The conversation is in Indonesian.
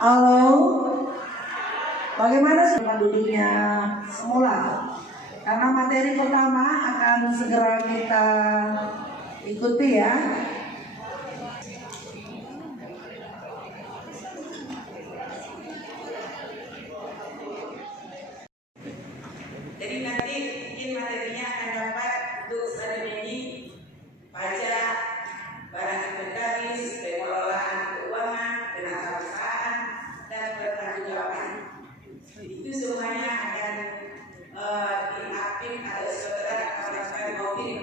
Halo, bagaimana duduknya semula? Karena materi pertama akan segera kita ikuti ya. Jadi nanti mungkin materinya akan dapat untuk hari ini pajak, barang inventaris, pengelolaan keuangan, tenaga perusahaan, dan pertanggungjawaban. Itu semuanya akan diupdate atau saudara akan lakukan audit